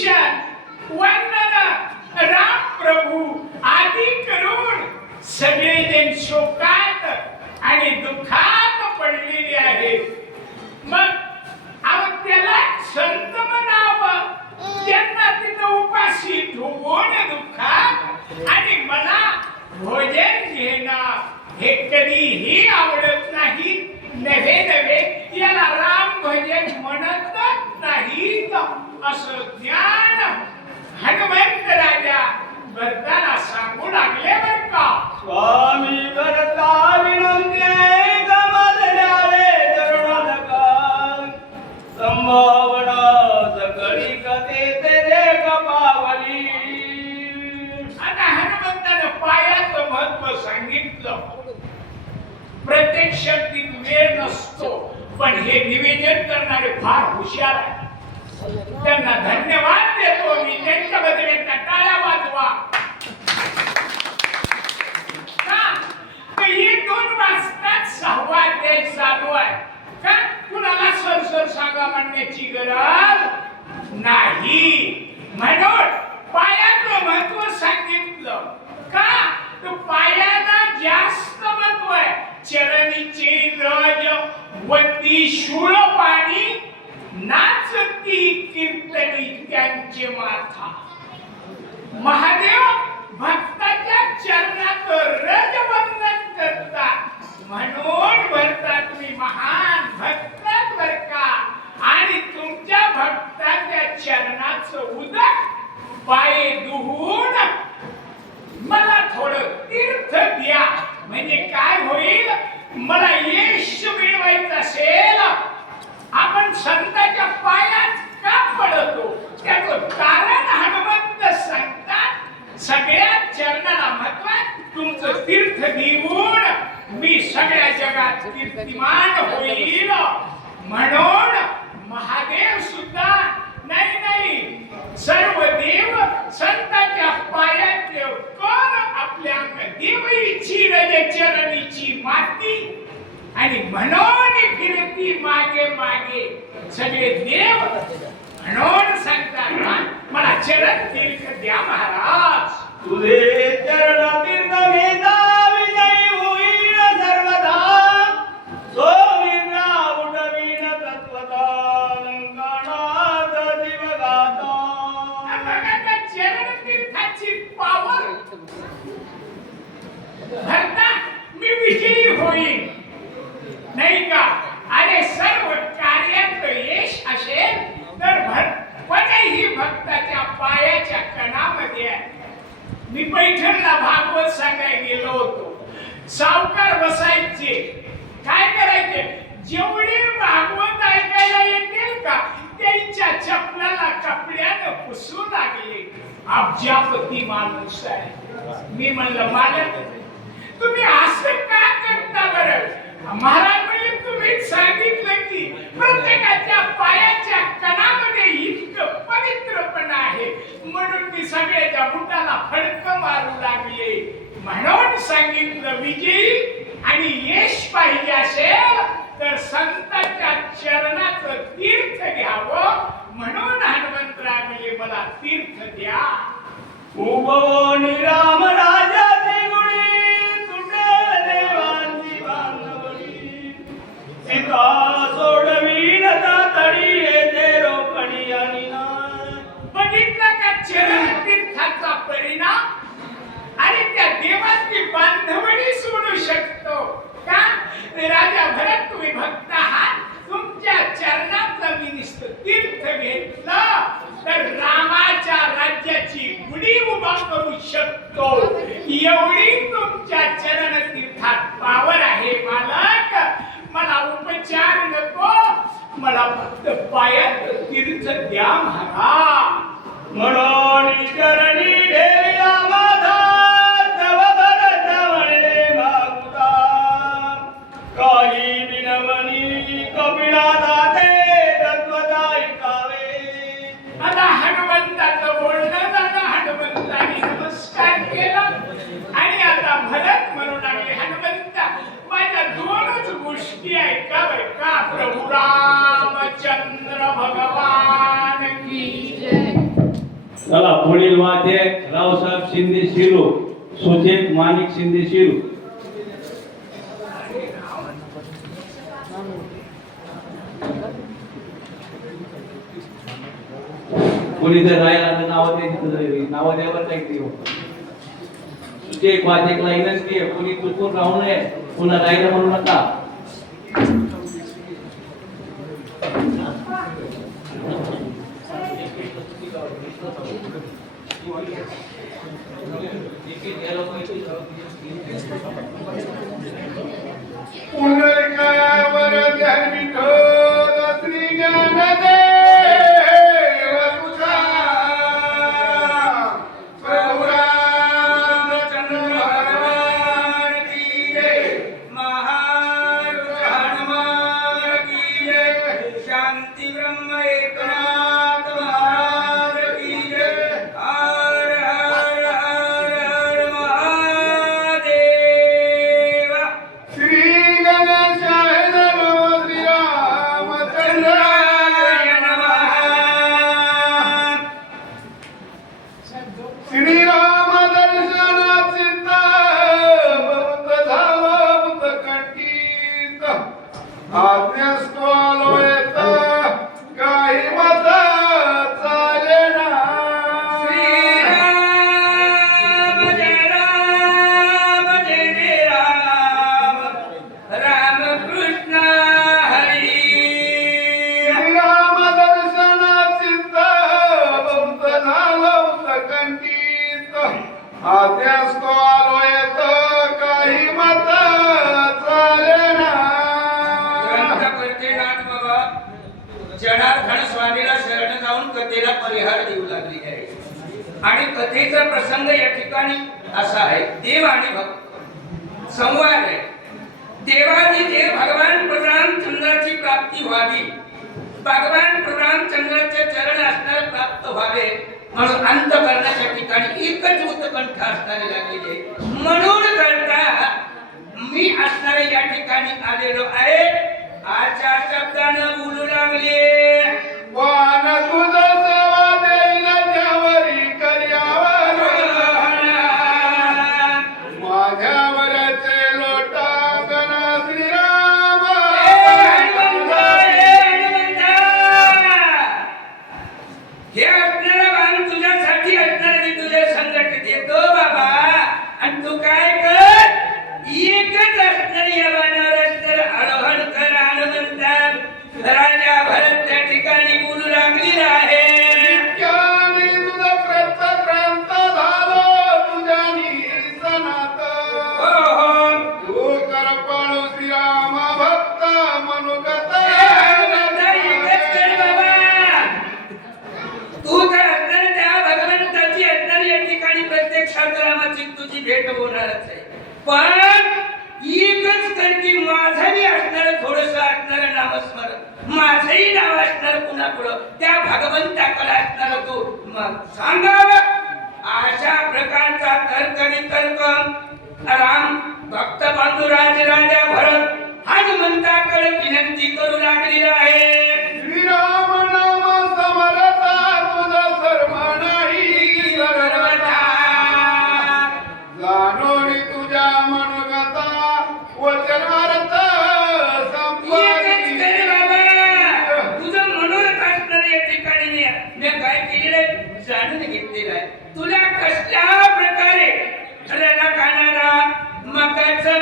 विभीषण वंदना राम प्रभू आदी करून सगळेजण शोकात आणि दुःखात पडलेले आहेत. मग त्याला संत म्हणावं, त्यांना तिथं उपाशी ठेवून दुःखात आणि मला भोजन घेणं हे कधीही आवडत नाही. नव्हे याला राम भजन म्हणतच नाहीत असं ज्ञान हनुमंत राजा भरताला सांगू लागले बर का. स्वामी भरता विनंती गमजल्यारे तरुणानका संभावना सकळी कथे तेरे कपावली. आता हनुमंतानं पायाचं महत्व सांगितलं. प्रत्यक्षात ती वेळ नसतो, पण हे निवेदन करणारे फार हुशार आहे. त्यांना धन्यवाद देतो मी. त्यांच्या बदले टाळ्या वाजवा. हे 2 वाजताच 6वा अध्याय चालू आहे का? कुणाला सरसर सांगा म्हणण्याची गरज नाही. म्हणून पायाचं महत्व सांगितलं का? तर पायाला जास्त महत्व आहे. चरणीचे रज वती शूळ पाणी नाचती कीर्तनी त्यांचे माथा. महादेव भक्ताच्या चरणात रजवंदन करतात. म्हणून भरता तुम्ही महान भक्त बर का. आणि तुमच्या भक्ताच्या चरणाचं उदक पाय धुवून मला थोडं तीर्थ द्या. म्हणजे काय होईल? मला यश मिळवायचं असेल, आपण संतांच्या पायात का पडतो त्याचं कारण हनुमंत सांगतात. सगळ्या चरणाला महत्व आहे. तुमचं तीर्थ देऊन मी सगळ्या जगात कीर्तिमान होईल. म्हणून महादेव सुद्धा नाही सर्व देव संतांच्या पायात कोण आपल्या देवीची रज चरणीची माती आणि म्हणून फिरती मागे मागे सगळे देव. म्हणून सांगतात मला चरण तीर्थ द्या महाराज. तुझे चरण तीर्थ घेता विजयी होईल सर्वदा. सोमिरा उडवीन तत्वता लंकानाथ दिवगाता. बघा चरण तीर्थाची पावर. भरता मी विजयी होईल नाही का? अरे सर्व कार्यात यश असेल तर कोणीही भक्ताच्या पायाच्या कणामध्ये आहे. मी पैठणला भागवत सांगायला गेलो होतो. सावकार बसायचे, काय करायचे? जेवढे भागवत ऐकायला येतील का त्यांच्या चपलाला कपड्यानं पुसू लागले. अब्जापती माणूस आहे. मी म्हणलं मालक तुम्ही असं का करता बरं? महाराज म्हणजे तुम्ही सांगितलं की प्रत्येकाच्या पायाच्या कणामध्ये इतकं पवित्रपणा आहे, म्हणून मी सगळ्याच्या बुटाला फडकं मारू लागले. म्हणून सांगितलं विजयी आणि यश पाहिजे असेल तर संतांच्या चरणाचं तीर्थ घ्यावं. म्हणून हनुमंतराय म्हणजे मला तीर्थ द्या. उभवनी राम राजाची गुणी तुटे देवांची बांधवणी. सीता सोडवीन तातडी येते रोपणी आणि नाय. बघितलं का चरण तीर्थाचा परिणाम? आणि त्या देवाची बांधवणी सोडू शकतो का? राजा भरत तुम्ही भक्त आहात, तुमच्या चरणातलं मी नुसतं तीर्थ घेतलं तर रामाच्या राज्याची गुढी उभा करू शकतो. एवढी तुमच्या चरण तीर्थात पावर आहे मालक. मला उपचार नको, मला फक्त पायात तीर्थ द्या महाराज. म्हणून चरणी देवीला माझा तव भरत म्हणले भागुता. काही बिनवणी कपिला दाते तत्वता ऐकावे. आता हनुमंताचं बोलणं झालं. हनुमंताने नमस्कार केला आणि आता भरत म्हणू लागले हनुमंता माझ्या 2च गोष्टी ऐका बर का. प्रभू रामचंद्र भगवान की जय. चला पुढील वाद्य रावसाहेब शिंदे शिरू, सुचेत माणिक शिंदे शिरू. कोणी जर राहिला तर नाव द्यावर काही सुचेत वाद्यकला विनंती आहे, कोणी चुकून राहू नये, पुन्हा राहिलं म्हणू नका. पुंडलिकावर ध्यान विठोद श्री ज्ञानदेव तुझा प्रभु रामचंद्र भगवान की जय, महारुद्र हनुमान की जय, शांति ब्रह्म एकनाथ महाराज की जय. हर हर हर हर महादेव. श्री गणेशाय नमः. श्री रामचंद्राय नमः. श्रीराम दर्शनात सीता भक्त झाला मुतकंठित, आज्ञास्तो आलो येत काही मत चालेना. श्रीराम जय राम जय जय राम, राम कृष्ण हरी. श्रीराम दर्शनात सीता भक्त झाला मुतकंठित, आज्ञास्तो आलो येत काही मत चालेना. ग्रंथ करते नाथ बाबा जनार्दन स्वामीला शरण जाऊन कथेला परिहार देऊ लागली आहे. आणि कथेचा प्रसंग या ठिकाणी असा आहे, देव आणि भक्त संवाद आहे. देवादिदेव भगवान रामचंद्राची प्राप्ती व्हावी, भगवान रामचंद्राचे चरण असणारे प्राप्त व्हावे म्हणून अंतःकरणाच्या ठिकाणी एकच उत्कंठ असणारे लागलेले. म्हणून करता मी असणारे या ठिकाणी आलेलो आहे. आजच्या शब्दानं बोलू लागले. वान तुझा सेवा देईल त्यावरी कर्यावर, माझ्यावरचे लोटांगण श्रीराम. हे असणारं वाण तुझ्यासाठी असणारं मी तुझ्या संकट देतो बाबा. आणि तू काय कर, एकच असणारी या वाणावर असणारं आरोहण कर. हनुमंता राजा भरत त्या ठिकाणी बोलू लागलेला आहे. तुझी भेट होणारच आहे. पण एकच कर की माझंही असणार थोडस असणार नामस्मरण, माझंही नाव असणार पुन्हा पुढं त्या भगवंताकडे असणार तू मग सांगाव. अशा प्रकारचा तर्क वितर्क राम भक्त बांधुराज राजा भरत हनुमंताकडे विनंती करू लागलेला आहे. श्रीराम नाम समरता तुझा सर्व नाही सर्वथा, जाणोनी तुझ्या मनोगता वचनार्थ संपादित. तुझं मनोरथ असणार या ठिकाणी मी काय केलेलं आहे जाणून घेतलेलं आहे. तुला कसल्या प्रकारे रणकाणारा मकाचं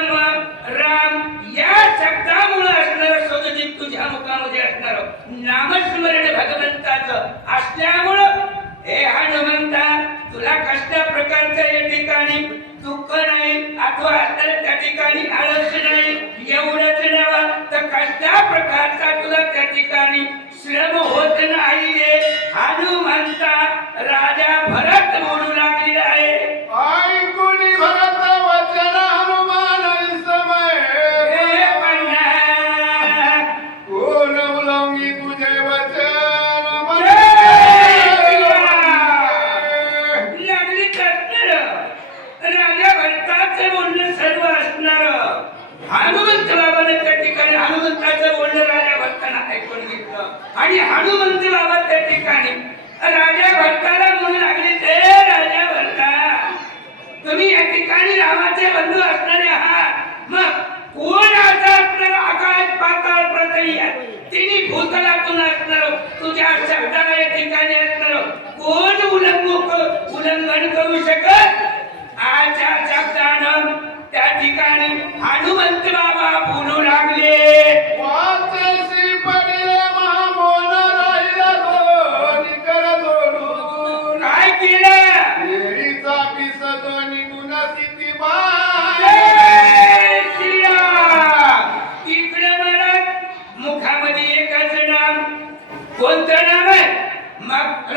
राम या शब्दामुळे असणार सदजित तुझ्या मुखामध्ये असणार नामस्मरण भगवंताचं असल्यामुळं हे हनुमंता तुला कसल्या प्रकारचं या ठिकाणी दुःख नाही अथवा असणार त्या ठिकाणी आळस नाही. एवढंच नव्हे तर कसल्या प्रकारचा तुला त्या ठिकाणी श्रम होत नाही रे. हनुमंता राजा भरत बोलू लागलेला आहे. ऐकून भरत वचन हनुमान समय कोण उल्लंघी तुझे वचन लागली करणार. राजा भरताचे बोलणं सर्व असणार. हनुमंत बाबाने त्या ठिकाणी हनुमंताचं बोलणं राजा भरताना ऐकून घेतलं आणि हनुमंत बाबा त्या ठिकाणी राजा भरताला म्हणू लागले ते राजा भरता तुम्ही या ठिकाणी रामाचे बंधू असणारे आहात मग कोण आता असणार आकाश पाताळ पृथ्वी तिन्ही भूतलातून असणार तुझ्या शब्दाला या ठिकाणी असणार कोण उल्लंघन करू शकत आजच्या शब्दानं त्या ठिकाणी हनुमंत बाबा बोलू लागले वाचेसी पडिले महामोन राहिला दोन्ही कर जोडून काय केलं देवीचा पिस दोन्ही गुणासिती बाय जय श्रीराम इकडे महाराज मुखामध्ये एकच नाम कोणतं नाम आहे मग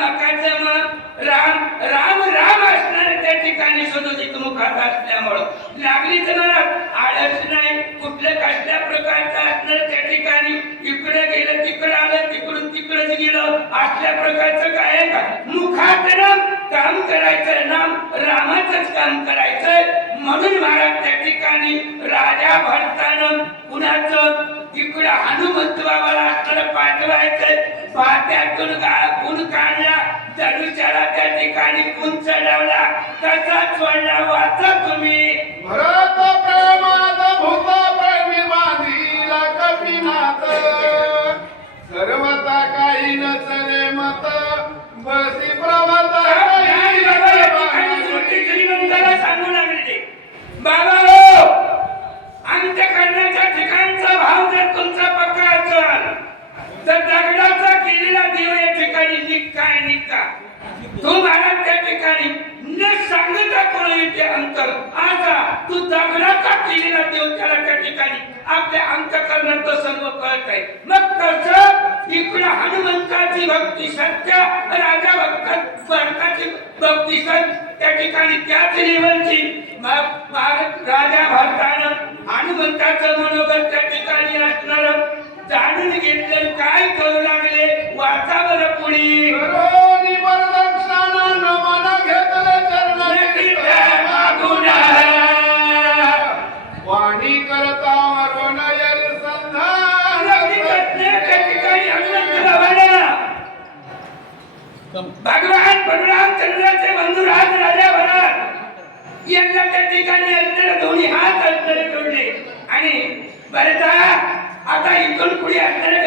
मकाचं मग राम राम राम असणार त्या ठिकाणी सदोदित मुखात असल्यामुळं लागली तर आळस नाही कुठलं कसल्या प्रकारचं असणार त्या ठिकाणी इकडे गेलं तिकडे आलं तिकडून तिकडेच गेलं असल्या प्रकारचं काय आहे का मुखात नाम काम करायचं नाम रामाचंच काम करायचंय म्हणून महाराज त्या ठिकाणी राजा भरतानं कुणाचं इकडे हनुमंत बाबाला असणार पाठवायचंय पाट्यातून गुण काढला धनुष्याला त्या ठिकाणी गुण चढवला कसा सोडला वाचा तुम्ही भरत प्रेमात भूत प्रेमी बांधिला कपिनाथ सर्वता काही नचले मत बसी प्रवत श्रीमंताला सांगू लागले बाबा हो आमच्या करण्याच्या ठिकाणचा भाव जर तुमचा पक्का असेल तर दगडाचा केलेला देव या ठिकाणी निघाय निघा तो महाराज त्या ठिकाणी न सांगता कोण येते अंतर आता तू दगडाचा केलेला देव त्याला त्या ठिकाणी आपल्या अंतःकरणात सर्व कळत आहे मग कसं इकडे हनुमंताची भक्ती सत्य राजा भरताची भक्ती सत्य त्या ठिकाणी त्याच लेवलची मग राजा भरतानं हनुमंताचं मनोगत त्या ठिकाणी असणार जाणून घेतलं काय करू लागले वाचा बरं पुढे करोनी वरदक्षिणा नमन घेतले चरणी मागून वाणी करता वरून यल संधान त्या ठिकाणी हनुमंत बाबाला भगवान परशुरामचंद्राचे बंधू राजा भरत यांना त्या ठिकाणी असणारे दोन्ही हात असणारे जोडले आणि भरता आता इथून पुढे असणारे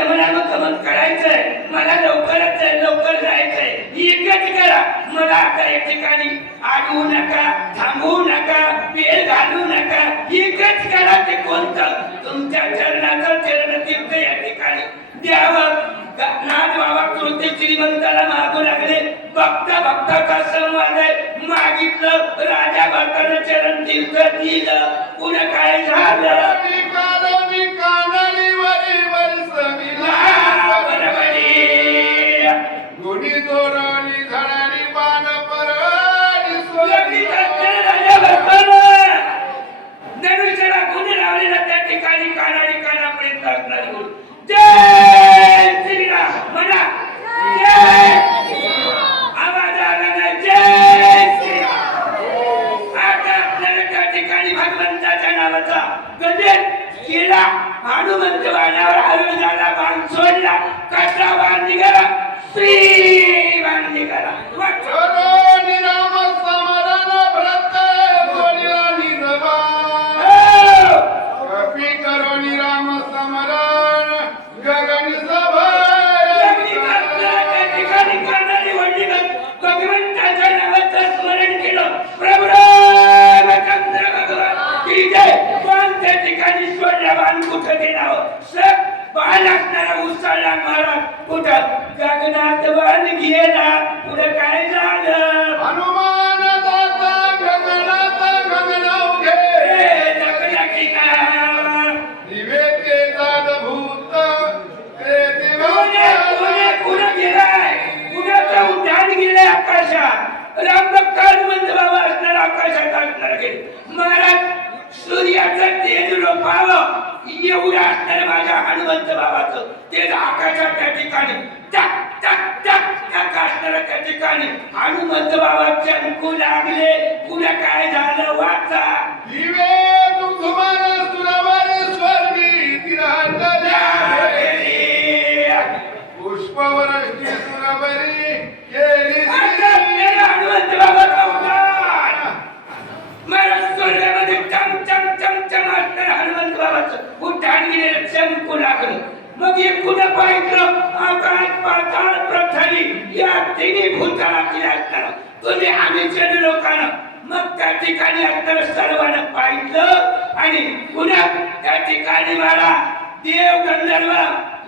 गमन करायचंय मला लवकर जायचंय एकच करा मला आता या ठिकाणी अडवू नका थांबवू नका वेळ घालवू नका एकच करा ते कोणतं तुमच्या चरणाचं चरणतीर्थ या ठिकाणी द्यावं नाथ बाबा कृती श्रीमंताला मागू लागले भक्ताचा संवाद आहे मागितलं राजा भक्तानं चरण तीर्थ दिलं पुढे काय झालं गुणी दोरणी धडानी पान परणी सोडली राजा भक्तानं धनुष्याला गुण लावलेला त्या ठिकाणी कानापर्यंत असणारी गुण जय श्रीराम म्हणा जय आवाज आला ना जय श्रीराम आता आपल्याला त्या ठिकाणी भगवंताच्या नावाचा गजर केला हनुमंत बाणावर आरोग्य झाला बाण सोडला कसा बाण निघाला श्री बाण निघाला करोनी राम समरण भरत बोलिला निजबान कपी करोनी राम समरण गगन भगवंताच्या नावाचं स्मरण केलं प्रभू रामचंद्र भगवान की जय पण त्या ठिकाणी सोडला बाण कुठं गेला बाण असणारा उसळला महाराज कुठं गगनात बाण गेला पुढे काय झालं हनुमान जाता गगनात गगनव घे नकला की का दिवे ते जात भूत ते कुणा गेलाय कुणाचा उड्डाण गेलाय आकाशात रामभक्तान मंद बाबा असणार आकाशात असणार गेले महाराज सूर्याचं तेज रोपावं एवढं असणार माझ्या हनुमंत बाबाचं तेज आकाशात त्या ठिकाणी टक टक टक टक असणार त्या ठिकाणी हनुमंत बाबा चमकू लागले पुढे काय झालं वाचा दिवे तुम्हाला सुरवर स्वर्गी तिरांतल्या पुष्प पुष्पवृष्टी सुरभरी केली आता मेरा हनुमंत बाबाचा उद्धार. मला स्वर्गामध्ये चम चम चम चम असणाऱ्या हनुमंत बाबाचं उद्धार गेलेलं चमकू लागलं. मग एकूण पाहिलं आकाश पाताळ पृथ्वी या तिन्ही भूतलातील असताना तुम्ही आम्ही जन लोकांना मग त्या ठिकाणी असताना सर्वांना पाहिलं आणि पुन्हा त्या ठिकाणी मला देव गंधर्व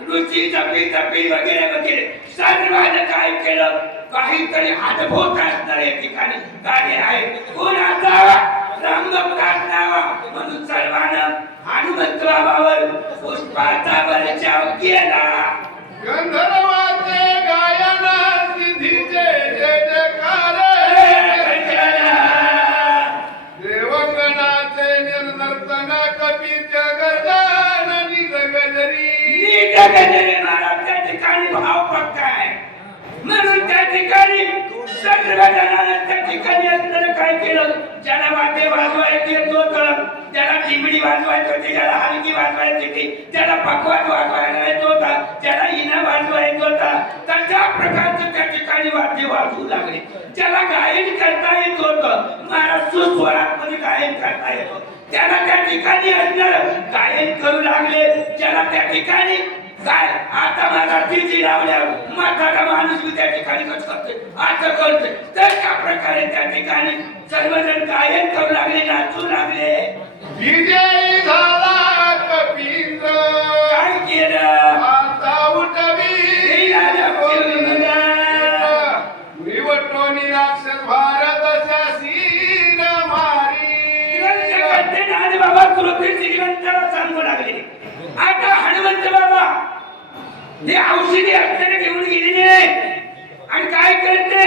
ऋषी तपी तपी वगैरे वगैरे सर्वांना काय केलं काहीतरी अद्भुत असणार या ठिकाणी कार्य आहे. कोणाचा रामभक्त असावा म्हणून सर्वांना हनुमंत बाबावर पुष्पाचा बरचाव केला. गंधर्वाचे गायन सिद्धीचे जय जयकार देवगणाचे निर्नर्तन कपीचे गर्जन निज गजरी महाराज त्या ठिकाणी भाव पक्का आहे म्हणून त्या ठिकाणी सर्व जणांना त्या ठिकाणी असताना काय केलं ज्याला वाद्य वाजवायचे येत होतं ज्याला चिमणी वाजवायची होती ज्याला हलकी वाजवायची होती ज्याला पकवाज वाजवायला येत होता ज्याला इना वाजवायचा होता तर त्या प्रकारचं त्या ठिकाणी वाद्य वाजवू लागले. ज्याला गायन करता येत होतं महाराज सुस्वरामध्ये गायन करता येत होतं त्याला त्या ठिकाणी असणार गायन करू लागले. ज्याला त्या ठिकाणी काय आता माझा टीची लावल्यावर म्हातारा माणूस मी त्या ठिकाणी कसं करते असं करते तर त्या प्रकारे त्या ठिकाणी सर्वजण गायन करू लागले नाचू लागले. विजयी झाला कपींद्र काय केलं आता उठवी निवटोनी राक्षस भारत शासीन मारी बाबा कृती श्रीमंताला सांगू लागले. आता हनुमंत बाबा हे औषधी असताना घेऊन गेलेले आणि काय करते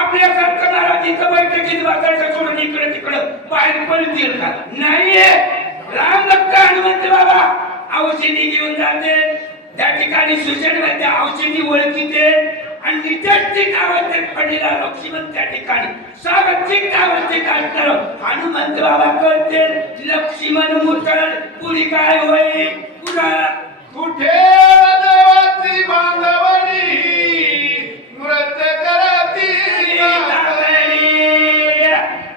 आपल्या सरकारला तिथं बैठकीत बसायचं सोडून इकडे तिकडं बाहेर पळतील का नाहीये. रामभक्त हनुमंत बाबा औषधी घेऊन जाते त्या ठिकाणी सुजनमध्ये औषधी ओळखीते आणि नित्यचित आवश्यक पडलेला लक्ष्मण त्या ठिकाणी सावचित आवश्यक असणार हनुमंत बाबा करते लक्ष्मण मुतळ पुढे काय होईल पुन्हा कुठे देवाची बांधवणी नृत्य करती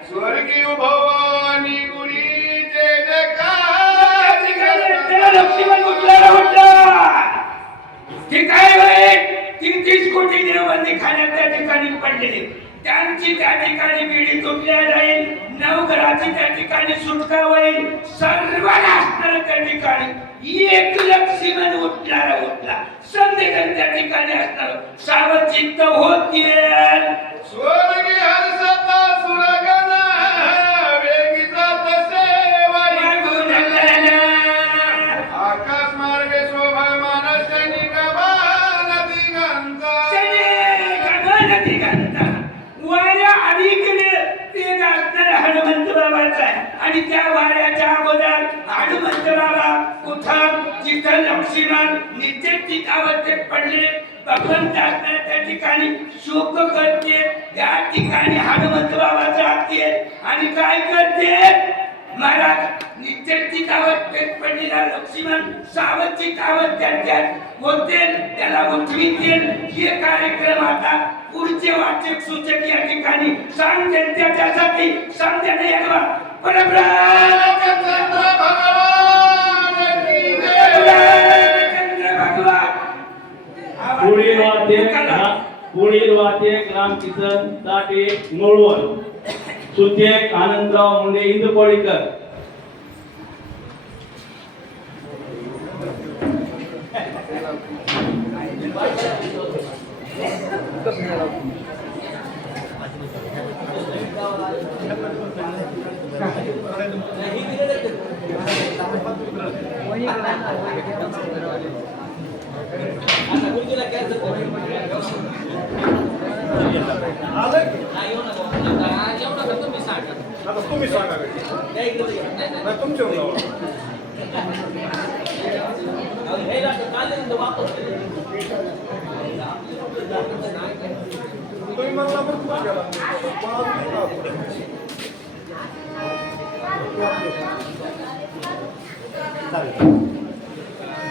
स्वर्गीय भवानी गुणी जय जयकार लक्ष्मण उठला ते काय होईल 30 कोटी देवबंदी खाण्यात त्या ठिकाणी पडलेले त्यांची त्या ठिकाणी पिढी तुटल्या जाईल नवघराची त्या ठिकाणी सुटका होईल सर्वांना असणार त्या ठिकाणी एक लक्ष्मण उठला संदेहन त्या ठिकाणी असणार सावचित्त होतील. स्वर्गीय हर्षता सुरगण वेगी जात सेवा आकाश मार्गे शोभा मानस निगमान दिगंता वाऱ्या अलीकडे ते असणारे हनुमंत बाबाचा आहे आणि त्या वाऱ्याच्या अगोदर हनुमंत बाबा कुठं जिथं लक्ष्मण निश्चित आवश्यक पडले भगवंत असणाऱ्या त्या ठिकाणी शोक करते त्या ठिकाणी हनुमंत बाबा जाते आणि काय करते महाराज निश्चित आवश्यक पडलेला लक्ष्मण सावचित आवश्यक होते त्याला उठवितील. हे कार्यक्रम आता पुढचे वाचक सूचक या ठिकाणी सांगते त्याच्यासाठी सांगते एकदा पुढील वाद्य रामकिसन ताटे मोळवण सुचेक आनंदराव मुंडे इंदुपळीकर. तुम्ही सांगा तुमच्या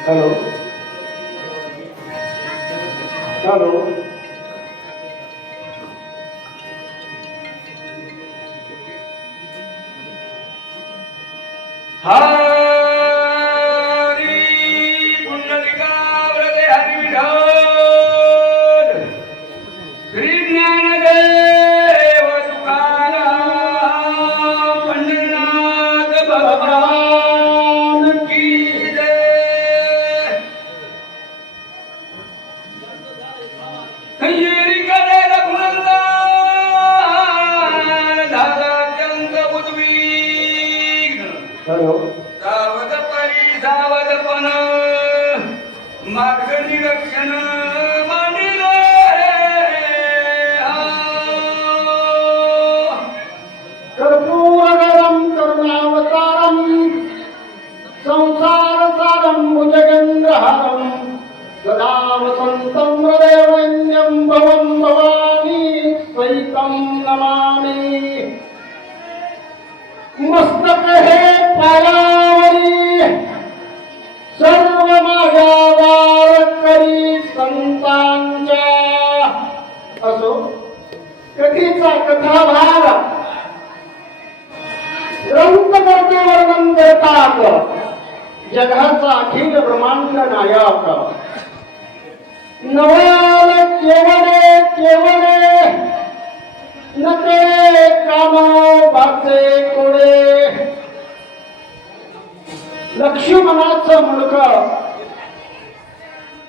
हॅलो हॅलो हरी पुंडलिका वरदे हरी विठ्ठल श्री ज्ञानदेव तुकाराम पंढरीनाथ भगवान की जय हयेरी करे रघुनंदन झाला चंद बुद्धिविघ्न हॅलो सावध परी सावधपण मार्ग निरक्षण मांडिले कर्पूरगरं करुणावतारं संसारसारं भुजगेन्द्रहारं सदा वसन्तं हृदयवन्द्यं भवं भवानी सहितं नमामि मस्तक हे पायावरी सर्व माझ्या वारकरी संतांच्या असो कथेचा कथाभाग ग्रंथ करते वर्णन करतात जगाचा अखिल ब्रह्मांड नायक नवयाल केवळे केवळे नकळे कानो बाचे कोडे लक्ष्मणाचं मुलग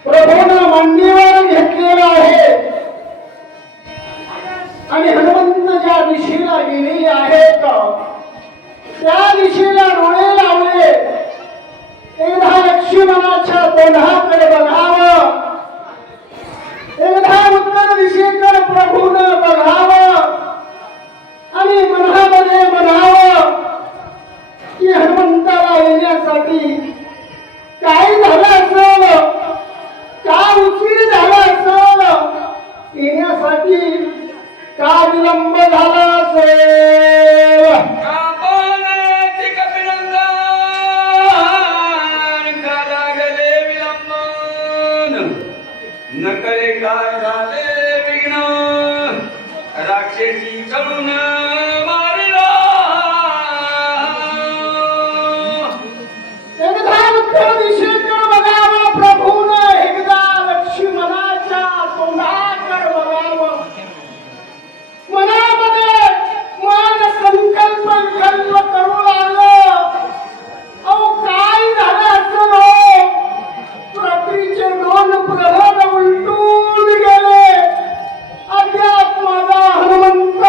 प्रभूनं मांडीवर घेतलेलं आहे आणि हनुमंत ज्या दिशेला गेलेले आहेत त्या दिशेला डोळे लावले एकदा लक्ष्मणाच्या तोंडाकडे बघावं एकदा उत्तर दिशेकडे प्रभूनं बघावं आणि मनामध्ये म्हणावं की हनुमंताला येण्यासाठी काय झालं असेल का उशीर झाला असेल येण्यासाठी का विलंब झाला असेल कापाण्याचे कपिनंदन का लागले विलंबन नकळे काय झाले विघ्न राक्षसी चढून मारिला एकदा उत्तर दिशेकडे बघावं प्रभूनं एकदा लक्ष्मणाच्या तोंडाकडे बघावं मनामध्ये मन संकल्प विकल्प करू लागलं अहो काय झालं असं रात्रीचे 2 प्रहर उलटून गेले अद्याप माझा हनुमंत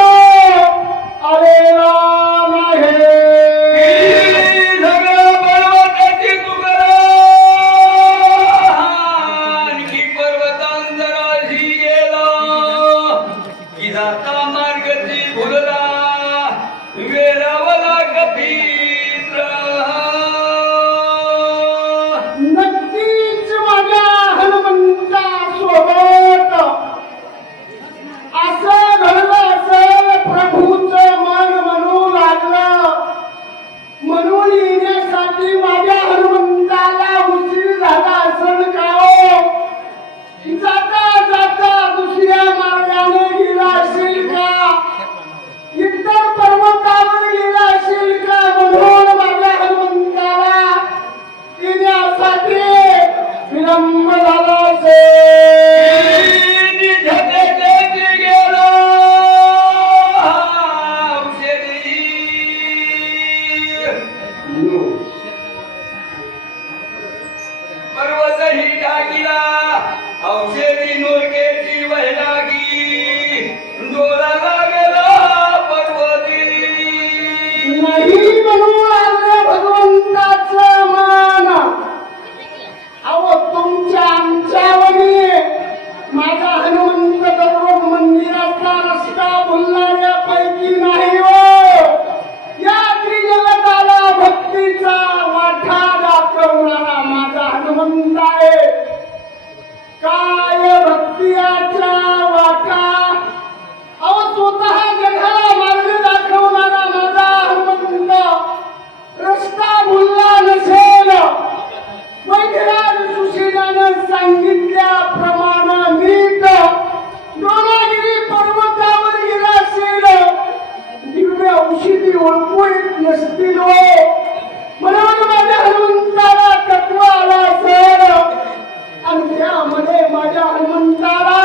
त्याच्यामध्ये माझ्या हनुमंताला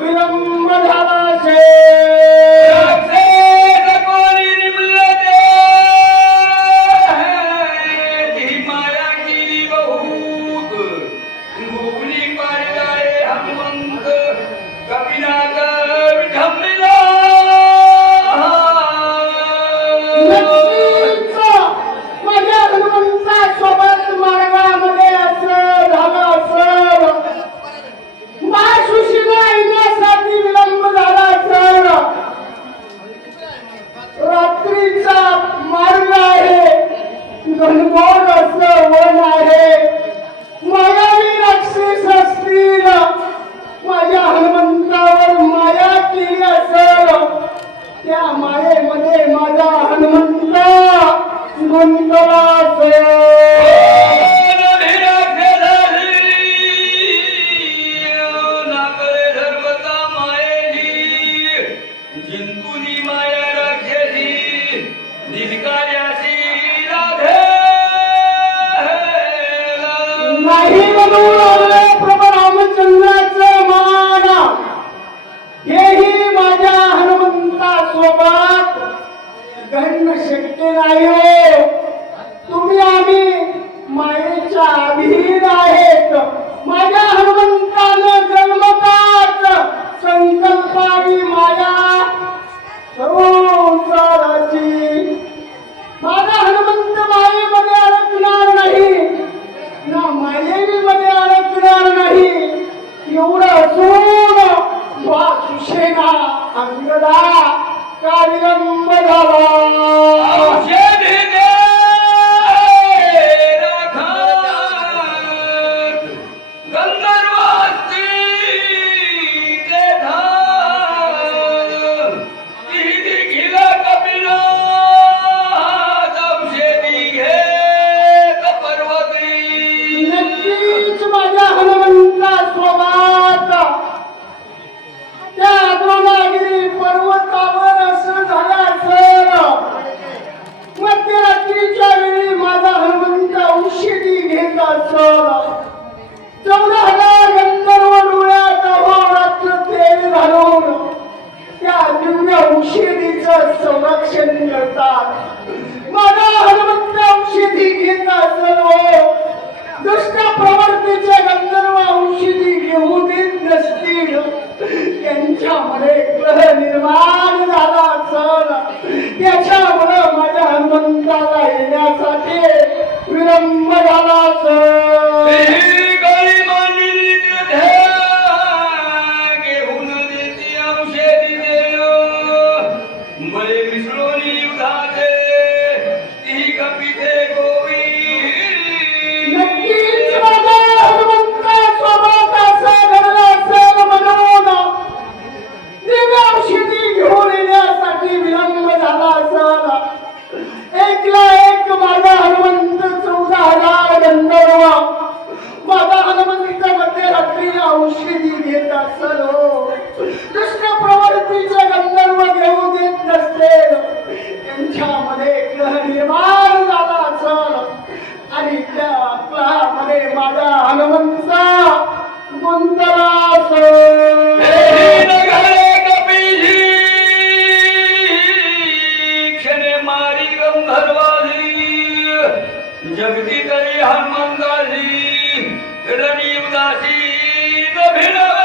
विलंब झाला असेल. नक्कीच माझ्या हनुमंतासोबत मार्गामध्ये असं झालं असेल. माशुशीला येण्यासाठी विलंब झाला असेल. रात्रीचा मार्ग आहे, घनघोर असं वन आहे. मायावी राक्षस असतील, माझ्या हनुमंतावर माया केली असेल. त्या मायेमध्ये माझा हनुमंत गुंतला असेल. नाही म्हणून आले प्रभू रामचंद्राचं मान. हेही माझ्या हनुमंतासोबत घडणं शक्य नाही हो. तुम्ही आम्ही मायेच्या अधीन आहेत. माझ्या हनुमंतानं जन्मताच संकल्पानी माया संसाराची. माझा हनुमंत मायेमध्ये अडकणार नाही, ना मायेवीमध्ये अडकणार नाही. एवढं असून वा सुशेना अंगदा का विलंब झाला. नक्कीच माझ्या हनुमंतासोबत त्या द्रोणागिरी पर्वतावर असं झालं असेल. मध्यरात्रीच्या वेळी माझा हनुमंत औषधी घेत असेल. 14,000 गंधर्व डोळ्यात अहोरात्र तेल घालून त्या दिव्य औषधीचं संरक्षण करतात. माझा हनुमंत औषधी घेत असेल हो. दुष्ट प्रवृत्तीचे गंधर्व औषधी घेऊ देत नसतील. त्यांच्यामध्ये ग्रह निर्माण झाला असेल. त्याच्यामुळे माझ्या हनुमंताला येण्यासाठी विलंब झाला असेल. नक्कीच माझ्या हनुमंतासोबत असं घडलं असेल म्हणून दिव्य औषधी घेऊन येण्यासाठी विलंब झाला असेल. एकला एक माझा हनुमंत 14,000 गंधर्व माझा हनुमंत मध्यरात्री औषधी घेत असेल हो. दुष्ट प्रवृत्तीचे गंधर्व घेऊ देत नसतील. त्यांच्यामध्ये ग्रह निर्माण झाला असेल आणि त्या ग्रहामध्ये माझा हनुमंत गुंतला असेल. जगती तरी हनुमंताजी रणी उदासी न भिडवे.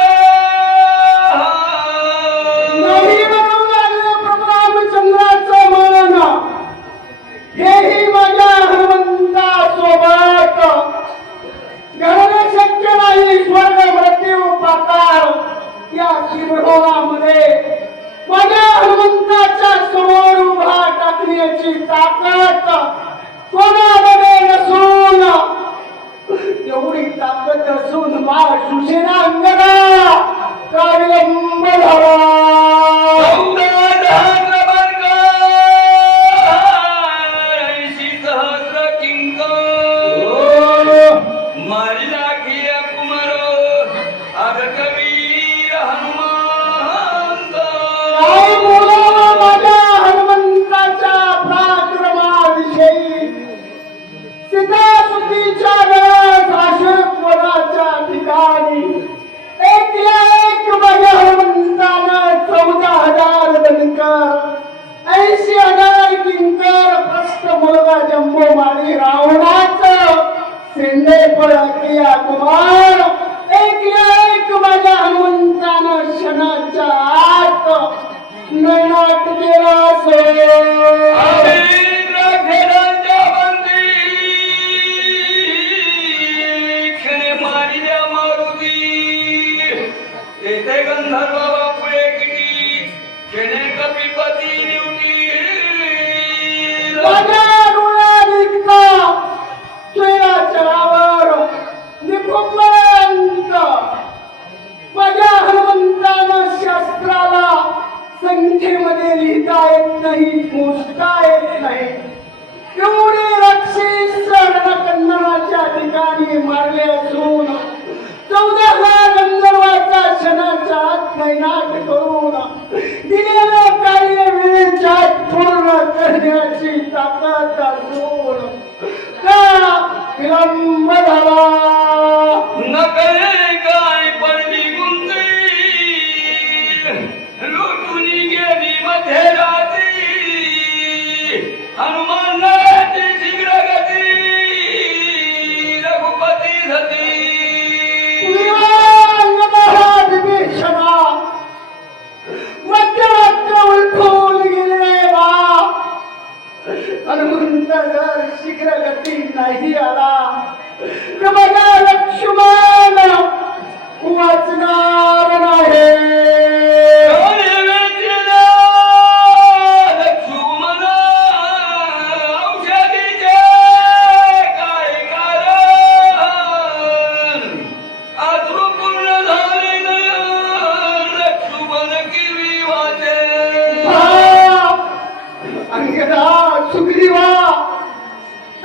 80,000 किंकर प्रस्त मुलगा जम्बो मारी रावणाचं शेंडे पळकिया कुमार एक माझ्या हनुमंतानं क्षणाच्या आत नैनाट केला सो माझ्या डोळ्यात निघता तुझ्या चरावर निपुंबंत माझ्या हनुमंतानं शास्त्राला संख्येमध्ये लिहिता येत नाही मोजता येत नाही एवढे राक्षस रणकंदनाच्या ठिकाणी मारले असून 14,000 गंधर्वाचा क्षणाच्या आत नैनाट करून दिलेलं कार्य वेळेच्या आत पूर्ण करण्याची ताकद असून का विलंब झाला नकळे काय पडली गुंती लुटून गेली मध्ये रात्री हनुमानाची शीघ्र गती रघुपती धती विभीषणा मध्यरात्र उलटून गेले बा हनुमंत जर शीघ्र गती नाही आला तर बघा लक्ष्मण वाचणार नाही सुग्रीवा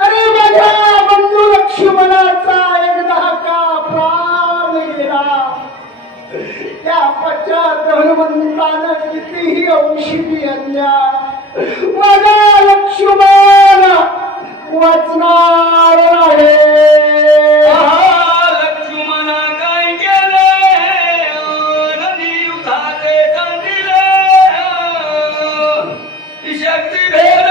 अरे माझ्या बंधू लक्ष्मणाचा एकदा का प्राण गेला त्या पश्चात हनुमंतानं कितीही औषधी आणल्या माझा लक्ष्मण वाचणार आहे लक्ष्मणा काय केले नदी युद्धाचे सांगितले शक्ती भेद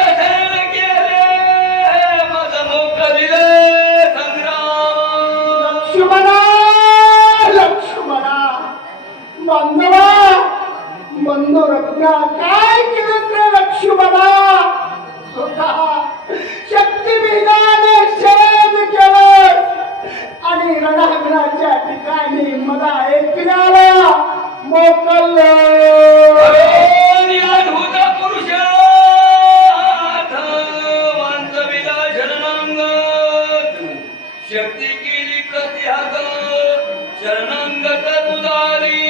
बंधू रत्ना काय केलं रे लक्ष्मणा स्वतः शक्तिभेदाने शरण केलं आणि रणांगणाच्या ठिकाणी मला ऐकण्याला मोकललं शक्ती केली प्रतिहात शरणांगत तुझारी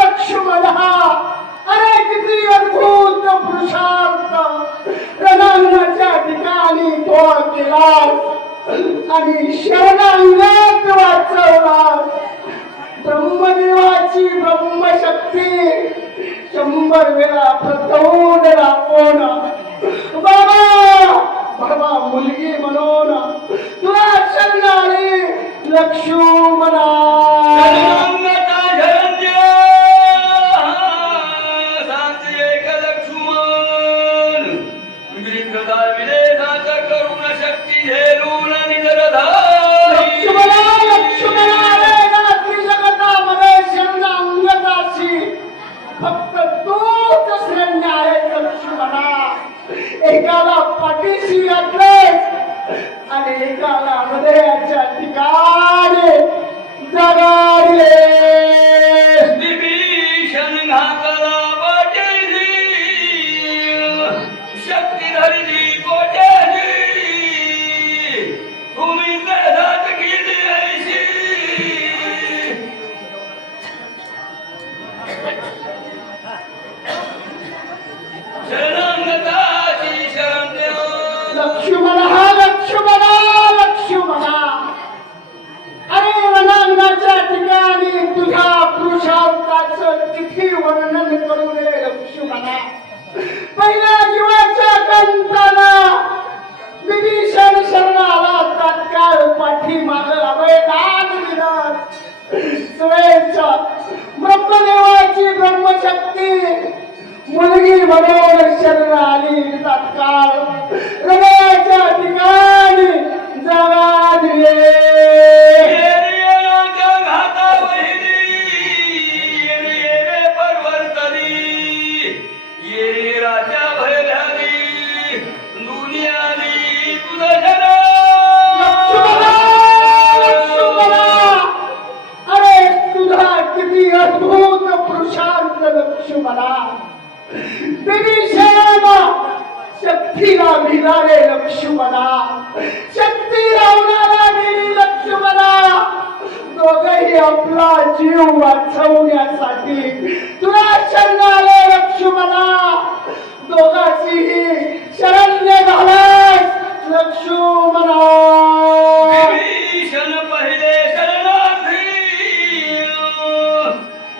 लक्ष्मणा अरे किती अद्भुत पुरुषार्थ रणांगणाच्या ठिकाणी तो केला आणि शरणांगत वाचवला ब्रह्मदेवाची ब्रह्मशक्ती 100 वेळा प्रतोड राखून बाबा मुलगी म्हणून तुला शरणारी लक्ष्मणा फक्त तूच शरण्य आहे लक्ष्मणा एकाला पाठीशी घातलेस आणि एकाला हृदयाच्या ठिकाणी जागा दिलेस विभीषण घातला पाठीशी शक्ती धरली पोटेची तुम्ही दात गेली ऐशी शरणागताची शरण लक्ष्मणा लक्ष्मणा अरे रणांगणाच्या ठिकाणी तुझ्या पुरुषार्थाचं किती वर्णन करू नये लक्ष्मणा पहिल्या जीवाच्या कंठाला विभीषण शरणाला तात्काळ पाठीमाग अभयदान दिलं स्वेच्छा ब्रह्मदेवाची ब्रह्मशक्ती मुलगी म्हणून शरण आली तात्काळ हृदयाच्या ठिकाणी जागा दिले. अद्भुत पुरुषार्थ लक्ष्मणा, विभीषणाला शक्तीला भिणारे लक्ष्मणा, शक्ती रावणाला गेली लक्ष्मणा, दोघही आपला जीव वाचवण्यासाठी तुला शरण आले लक्ष्मणा, दोघांचीही शरण्य झालास लक्ष्मणा. विभीषण पहिले शरणार्थी,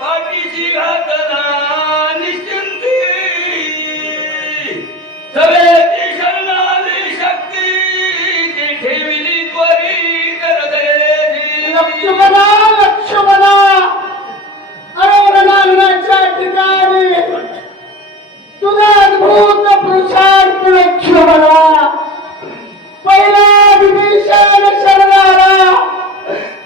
पाठीची घातला निश्चिंती, सवेची शरणाली शक्ती, ती ठेविली त्वरी करदरेची. लक्ष्मणा लक्ष्मणा, अरे रणांगणाच्या ठिकाणी तुझा अद्भुत पुरुषार्थ लक्ष्मणा. पहिला विभीषण शरणाला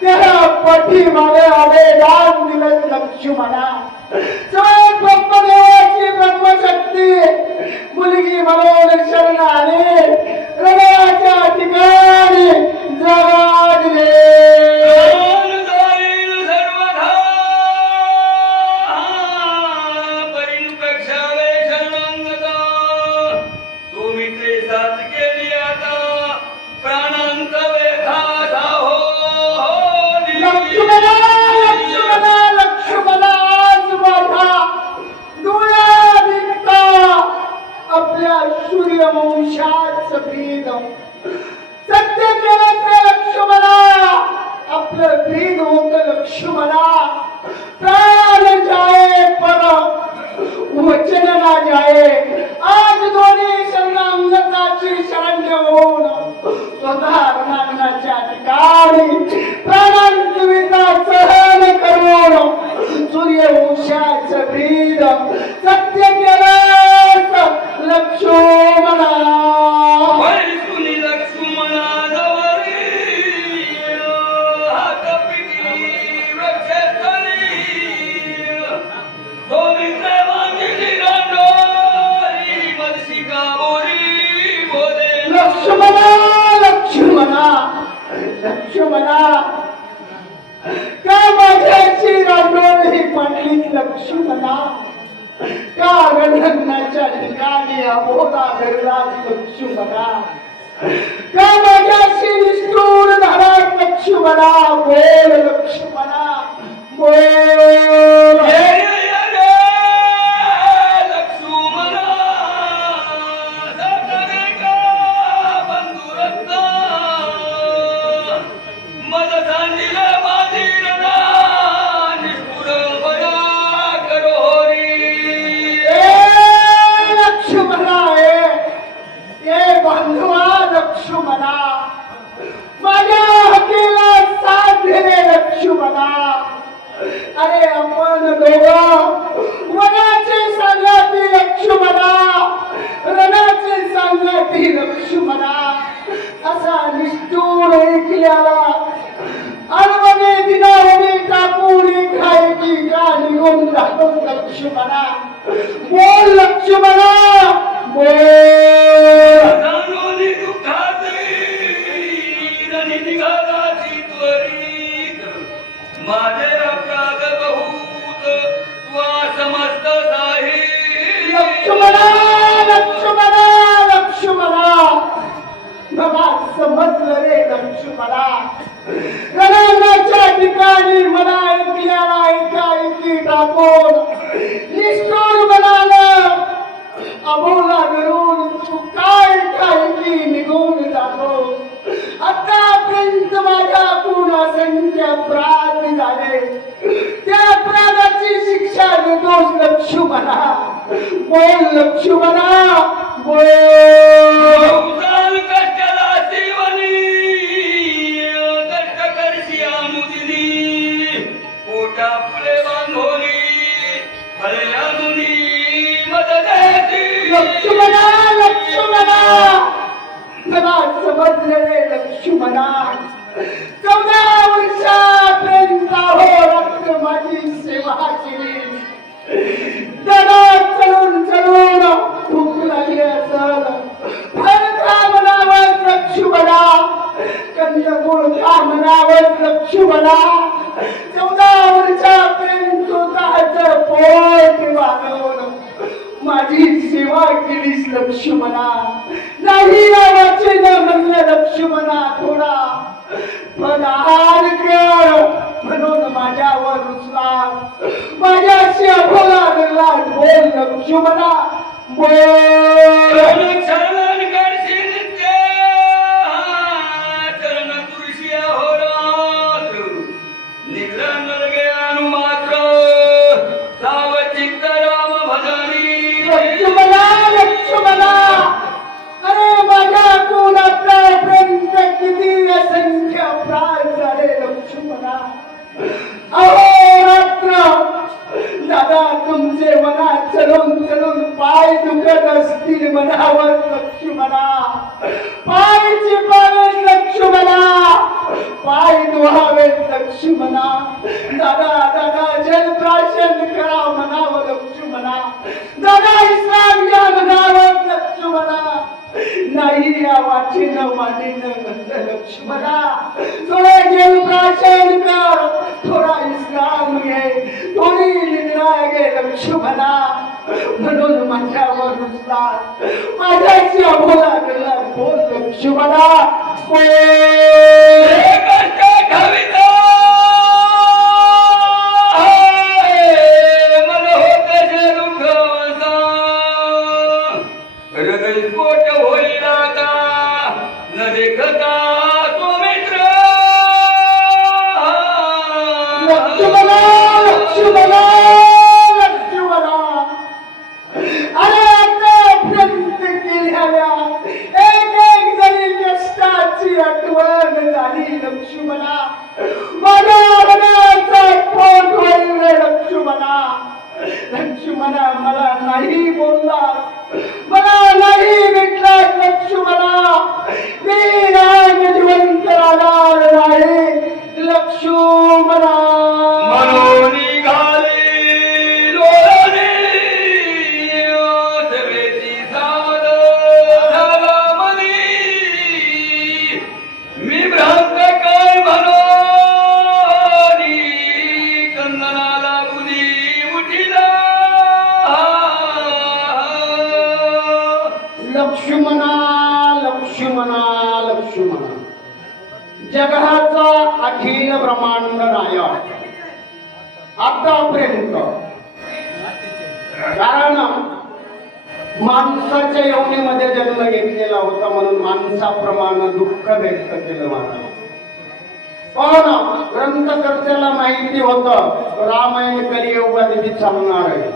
त्याला पाठीमागे अभयदान दिलं लक्ष्मणा. स्वयं ब्रह्मदेवाची ब्रह्मशक्ती मुलगी म्हणून शरण आली, हृदयाच्या ठिकाणी जागा दिले. लक्ष्मणा लक्ष्मणा लक्ष्मणा, आज माझ्या डोळ्यात दिसता आपल्या सूर्यवंशाचं भेद सत्य केलं ते लक्ष्मणा. आपलं भेद होत लक्ष्मणा. प्राण जाए पर वचन ना जाए. आज दोन्ही शरणांगताची शरण्य होऊन स्वतः रणांगणाच्या ठिकाणी प्राणांतिविता सहन करून सूर्यवंशाचं ब्रीद सत्य केलं लक्ष्मणा. लक्ष्मणा लक्ष्मणा लक्ष्मणा, का माझ्याची रांगोळी पडलीत लक्ष्मणा, का रणांगणाच्या ठिकाणी अबोधा घडलात लक्ष्मणा, का माझ्याशी निष्ठुर झालात लक्ष्मणा. बोल लक्ष्मणा बोल. लक्ष्मणा, माझ्या हकीला साथ दिले लक्ष्मणा. अरे आपण दोघं वनाचे सांगाती लक्ष्मणा, रणाचे सांगाती लक्ष्मणा. असा निष्ठुर ऐकल्याला अनवणे दिनावणे टाकून खायची का निघून जातो लक्ष्मणा. बोल लक्ष्मणा बोल. माझे अपराध बहुत तुआ समस्त साही. लक्ष्मणा लक्ष्मणा लक्ष्मणा, मला समजलं रे लक्ष्मणा. रणांगणाच्या ठिकाणी मला ऐकल्याला ऐकी टाकून निष्ठुर म्हणालं, अबोला धरून तू काय की निघून जातो. आतापर्यंत माझ्याकडून असंख्य अपराध झाले, त्या अपराधाची शिक्षा देतोस लक्ष्मणा. बोल लक्ष्मणा बोल. कष्टाला शिवनी कष्ट करशी आमुदिनी, पोटा फुले बांधोनी फळ्यानुनी मदत लक्ष्मणा लक्ष्मणा मला समजले रे लक्ष्मणा 14 वर्षापर्यंत अहोरात्र माझी सेवा केली दादा चलून चलून भूक लागली असल फळ का म्हणावं लक्ष्मणा कंदमूळ का म्हणावं लक्ष्मणा 14 वर्षापर्यंत स्वतःचं पोट वाढवून माझी सेवा केलीस लक्ष्मणा नाही नावाचे न म्हणलं लक्ष्मणा थोडा पदार कर म्हणून माझ्यावर रुसला माझ्याशी अभोला लागला बोल लक्ष्मणा बोल चरण करशील ते चरण पुरुषी अहोरात्र निद्रा नरगे अनुमात्र सावचित्त राम भजनी लक्ष्मणा लक्ष्मणा अरे माझ्या कुलापर्यंत किती असंख्य प्राण झाले लक्ष्मणा अहोरात्र दादा तुमचे मनात चलून चलून पाय दुखत असतील म्हणावं लक्ष्मणा पाय चिपावेत लक्ष्मणा पाय धुवावेत लक्ष्मणा दादा दादा जलप्राशन करा म्हणावं लक्ष्मणा दादा इस्लाम घ्या म्हणावं लक्ष्मणा नाही या वाचेनं मानेनं म्हणलं लक्ष्मणा थोडा जलप्राशन कर थोडा इस्लाम घे थोडी निद्रा घे लक्ष्मणा म्हणून माझ्यावर रुसला माझ्याशी अभोला गेला बोल लक्ष्मणा बोल लक्ष्मणा लक्ष्मणा लक्ष्मणा अरे आतापर्यंत केलेल्या एक एक जरी कष्टाची आठवण झाली लक्ष्मणा माझ्या मनाचा पोट होईल रे लक्ष्मणा लक्ष्मणा मला नाही बोलला मला नाही भेटला लक्ष्मणा मी राम जिवंत राहणार नाही लक्ष्मणा म्हणून निघाली लोळणी सवेची सावध झाला मनी मी भ्रांत काय म्हणून कंदनाला बुली उठिला लक्ष्मणा लक्ष्मणा लक्ष्मणा जगाचा अखिल ब्रह्मांड नायक आतापर्यंत कारण माणसाच्या योनीमध्ये जन्म घेतलेला होता म्हणून माणसाप्रमाणे दुःख व्यक्त केलं महाराज पण ग्रंथकर्त्याला माहिती होतं रामायण कलियुगात चालणार आहे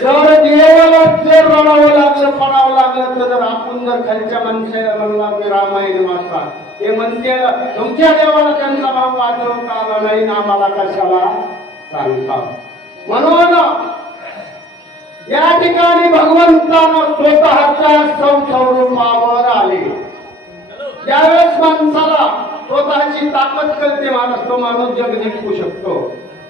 जर देवाला जर रडावं लागलं पडावं लागलं तर जर आपण जर खालच्या माणसाला म्हणला की रामायण वाचा हे म्हणते तुमच्या देवाला त्यांचा भाव वाचवता आला नाही ना आम्हाला कशाला सांगता म्हणून या ठिकाणी भगवंतानं स्वतःच्या स्वरूपावर आले ज्यावेळेस माणसाला स्वतःची ताकद कळते माणूस तो माणूस जग जिंकू शकतो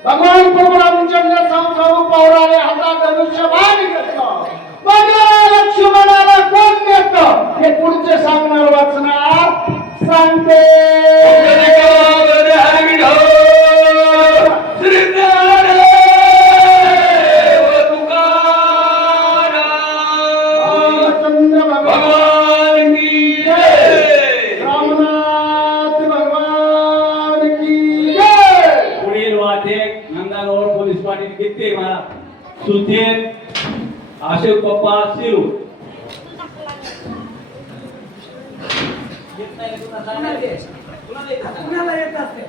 भगवान प्रभू रामचंद्र स्वरूपावर आले हातात धनुष्यबाण घेतलं बघा लक्ष्मणाला कोण देतं हे पुढचे सांगणार वाचणार सांगते रामचंद्र भगवान की जय रामनाथ भगवान की जय पुढील वाटे नंदारोड पोलीस पाटील किती मला सुचेत अशोक पप्पा शिरू कोणाला येत असते